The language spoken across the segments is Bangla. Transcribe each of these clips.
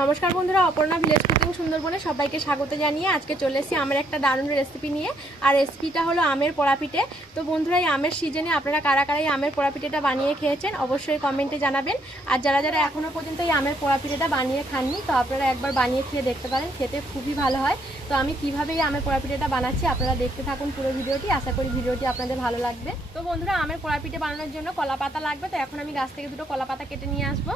নমস্কার বন্ধুরা, অপর্ণা ভিলেজ কুকিং সুন্দরবনে সবাইকে স্বাগত জানিয়ে আজকে চলে এসেছি আমের একটা দারুণ রেসিপি নিয়ে। আর রেসিপিটা হলো আমের পোড়া পিঠে। তো বন্ধুরা, এই আমের সিজনে আপনারা কারা কারা এই আমের পোড়া পিঠেটা বানিয়ে খেয়েছেন অবশ্যই কমেন্টে জানাবেন। আর যারা যারা এখনও পর্যন্ত এই আমের পোড়া পিঠেটা বানিয়ে খাননি, তো আপনারা একবার বানিয়ে খেয়ে দেখতে পারেন, খেতে খুবই ভালো হয়। তো আমি কীভাবে এই আমের পোড়া পিঠেটা বানাচ্ছি আপনারা দেখতে থাকুন পুরো ভিডিওটি। আশা করি ভিডিওটি আপনাদের ভালো লাগবে। তো বন্ধুরা, আমের পোড়া পিঠে বানানোর জন্য কলা পাতা লাগবে। তো এখন আমি গাছ থেকে দুটো কলা পাতা কেটে নিয়ে আসবো।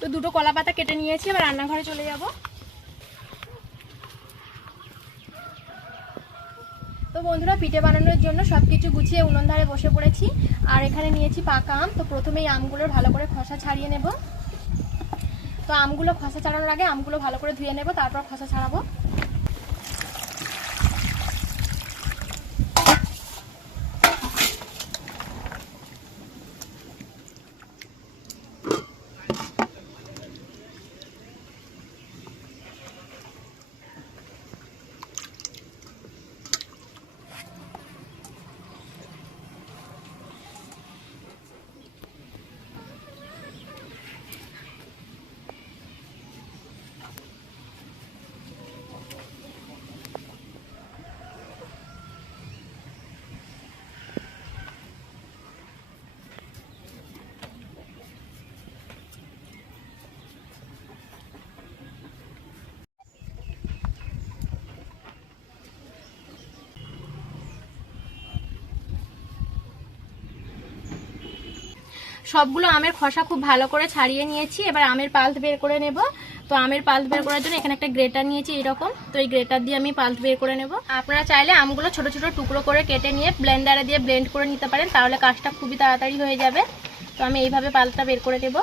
তো দুটো কলা পাতা কেটে নিয়েছি, এবার রান্নাঘরে চলে যাব। তো বন্ধুরা, পিঠে বানানোর জন্য সব কিছু গুছিয়ে উনুন ধারে বসে পড়েছি। আর এখানে নিয়েছি পাকা আম। তো প্রথমেই আমগুলোর ভালো করে খোসা ছাড়িয়ে নেব। তো আমগুলো খোসা ছাড়ানোর আগে আমগুলো ভালো করে ধুয়ে নেব, তারপর খোসা ছাড়াবো। সবগুলো আমের খোসা খুব ভালো করে ছাড়িয়ে নিয়েছি। এবার আমের পাল্প বের করে নেব। তো আমের পাল্প বের করার জন্য এখানে একটা গ্রেটার নিয়েছি এরকম। তো এই গ্রেটার দিয়ে আমি পাল্প বের করে নেব। আপনারা চাইলে আমগুলো ছোট ছোট টুকরো করে কেটে নিয়ে ব্লেন্ডারে দিয়ে ব্লেন্ড করে নিতে পারেন, তাহলে কাজটা খুবই তাড়াতাড়ি হয়ে যাবে। তো আমি এইভাবে পাল্পটা বের করে নেব।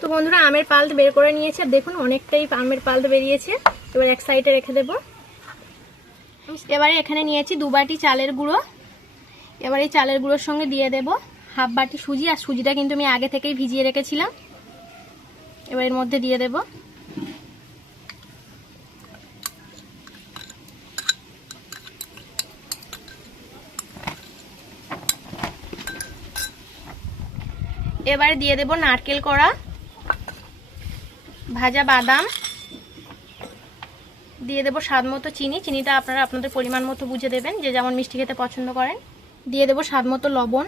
তো বন্ধুরা, আমের পাল্প বের করে নিয়েছে। দেখুন অনেকটাই আমের পাল্প বেরিয়েছে। এবার এক সাইডে রেখে দেব। এবারে এখানে নিয়েছি 2 বাটি চালের গুঁড়ো। এবার এই চালের গুঁড়োর সঙ্গে দিয়ে দেব হাফ বাটি সুজি। আর সুজিটা কিন্তু আমি আগে থেকেই ভিজিয়ে রেখেছিলাম। এবার এর মধ্যে দিয়ে দেব। এবারে দিয়ে দেব নারকেল কোড়া, ভাজা বাদাম, দিয়ে দেব স্বাদ মতো চিনি। চিনিটা আপনারা আপনাদের পরিমাণ মতো বুঝে দেবেন, যে যেমন মিষ্টি খেতে পছন্দ করেন। দিয়ে দেব স্বাদ মতো লবণ।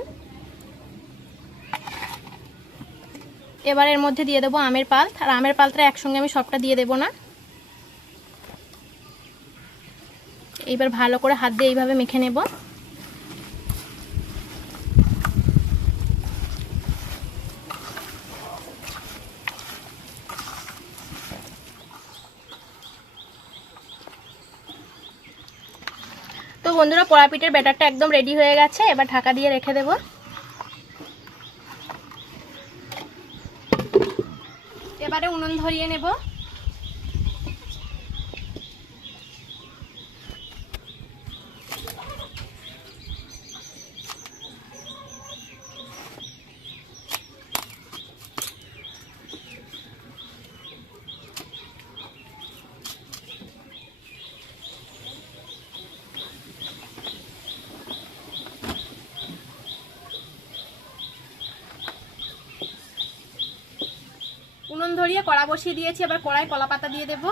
এবার এর মধ্যে দিয়ে দেবো আমের পাল্প। আর আমের পাল্পটা একসঙ্গে আমি সবটা দিয়ে দেব না। এইবার ভালো করে হাত দিয়ে এইভাবে মেখে নেব। তো বন্ধুরা, পোড়া পিঠের ব্যাটারটা একদম রেডি হয়ে গেছে। এবার ঢাকা দিয়ে রেখে দেব। এবারে উনুন ধরিয়ে নেব। উনুন ধরিয়ে কড়া বসিয়ে দিয়েছি। এবার কড়াই কলা পাতা দিয়ে দেব।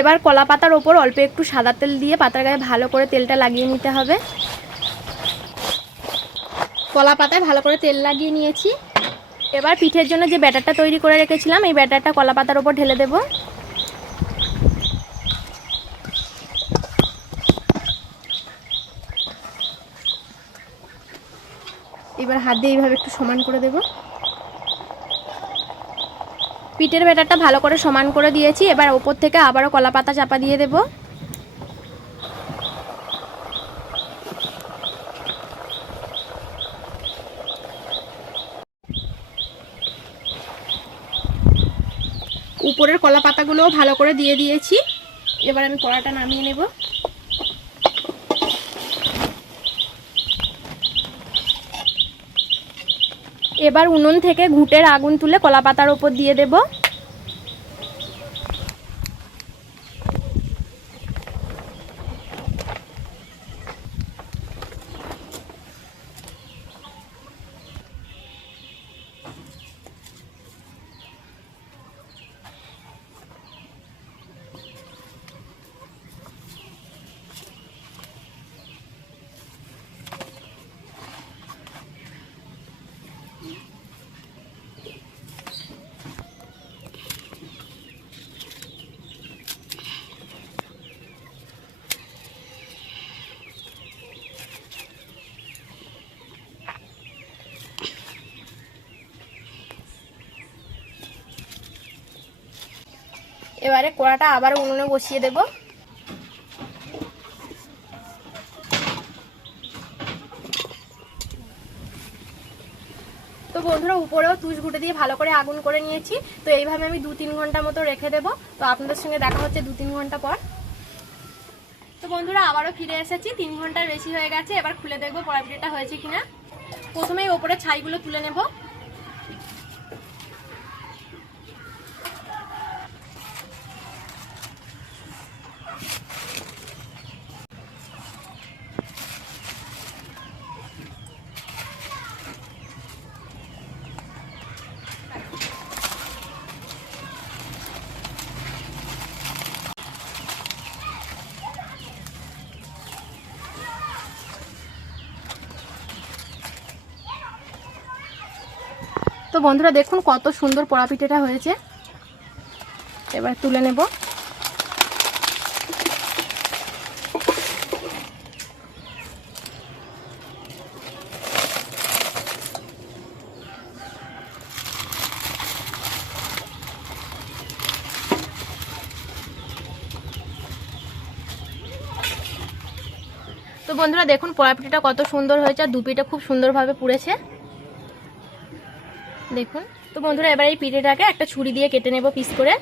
এবার কলা পাতার ওপর অল্প একটু সাদা তেল দিয়ে পাতার গায়ে ভালো করে তেলটা লাগিয়ে নিতে হবে। কলা পাতায় ভালো করে তেল লাগিয়ে নিয়েছি। এবার পিঠের জন্য যে ব্যাটারটা তৈরি করে রেখেছিলাম এই ব্যাটারটা কলা পাতার ওপর ঢেলে দেব। এবার হাত দিয়ে এইভাবে একটু সমান করে দেব। পিঠের ব্যাটারটা ভালো করে সমান করে দিয়েছি। এবার ওপর থেকে আবারও কলা পাতা চাপা দিয়ে দেব। উপরের কলা পাতাগুলোও ভালো করে দিয়ে দিয়েছি। এবার আমি কড়াটা নামিয়ে নেব। এবার উনুন থেকে ঘুঁটের আগুন তুলে কলা পাতার ওপর দিয়ে দেব। এবারে কড়াটা আবার উনুনে বসিয়ে দেব। তো বন্ধুরা উপরেও তুষ ঘুঁটে দিয়ে ভালো করে আগুন করে নিয়েছি। তো এইভাবে আমি 2-3 ঘন্টা মতো রেখে দেব। তো আপনাদের সঙ্গে দেখা হচ্ছে 2-3 ঘন্টা পর। তো বন্ধুরা আবারও ফিরে এসেছি। 3 ঘন্টার বেশি হয়ে গেছে। এবার খুলে দেখবো পোড়া পিঠাটা হয়েছে কিনা। প্রথমেই ওপরে ছাইগুলো তুলে নেব। তো বন্ধুরা দেখুন কত সুন্দর পোড়া পিঠাটা হয়েছে। এবার তুলে নেব। তো বন্ধুরা দেখুন পোড়া পিঠাটা কত সুন্দর হয়েছে আর দু পিঠা খুব সুন্দরভাবে পুড়েছে দেখুন। তো বন্ধুরা এবার এই পিঠেটাকে একটা ছুরি দিয়ে কেটে নেব পিস করে।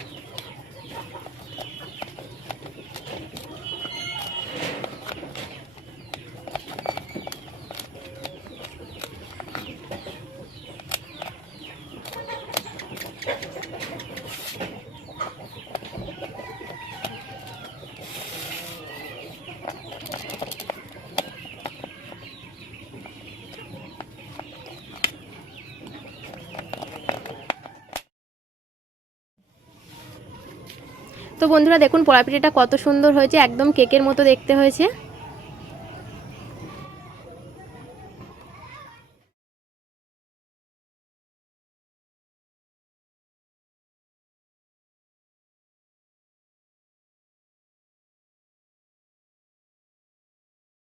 তো বন্ধুরা দেখুন পোড়া পিঠাটা কত সুন্দর হয়েছে, একদম কেকের মতো দেখতে হয়েছে।